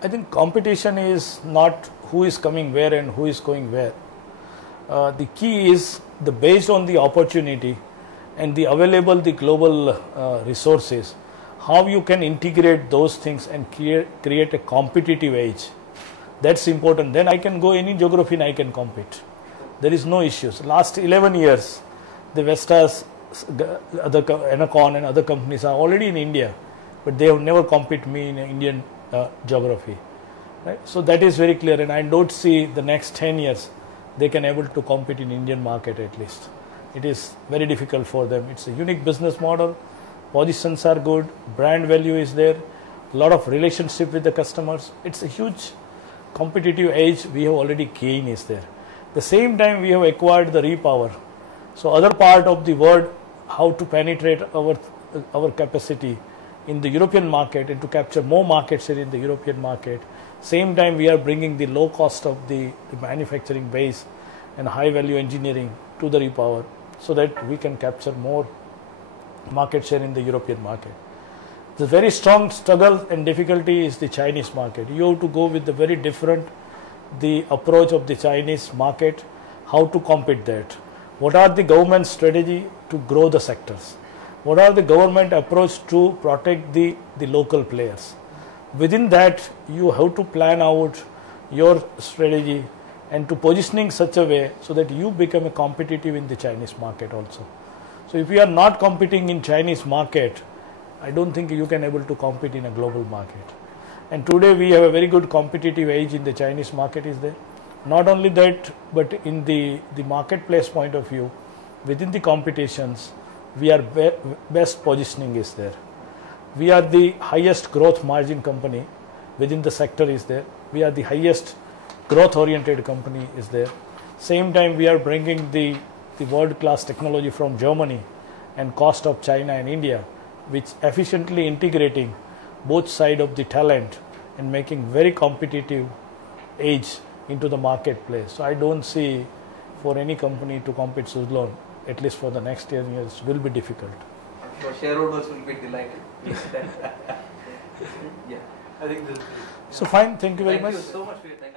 I think competition is not who is coming where and who is going where. The key is based on the opportunity and the global resources, how you can integrate those things and create a competitive edge. That's important. Then I can go any geography and I can compete. There is no issues. Last 11 years, the Vestas, Enercon and other companies are already in India, but they have never competed me in Indian geography. Right? So that is very clear, and I don't see the next 10 years they can able to compete in Indian market at least. It is very difficult for them. It's a unique business model, positions are good, brand value is there, a lot of relationship with the customers. It's a huge competitive edge we have already gained is there. The same time we have acquired the Repower. So other part of the world, how to penetrate our capacity in the European market and to capture more market share in the European market. Same time we are bringing the low cost of the manufacturing base and high value engineering to the Repower so that we can capture more market share in the European market. The very strong struggle and difficulty is the Chinese market. You have to go with the very different the approach of the Chinese market, how to compete that. What are the government strategy to grow the sectors? What are the government approach to protect the local players? Within that, you have to plan out your strategy and to positioning such a way so that you become a competitive in the Chinese market also. So if you are not competing in Chinese market, I don't think you can able to compete in a global market. And today we have a very good competitive edge in the Chinese market is there. Not only that, but in the marketplace point of view, within the competitions, we are best positioning is there. We are the highest growth margin company within the sector is there. We are the highest growth oriented company is there. Same time we are bringing the world class technology from Germany and cost of China and India, which efficiently integrating both side of the talent and making very competitive edge into the marketplace. So I don't see for any company to compete Suzlon, at least for the next 10 years, will be difficult. I'm sure shareholders will be delighted. Yeah, I think this is. So fine, thank you very much. Thank you so much for your time.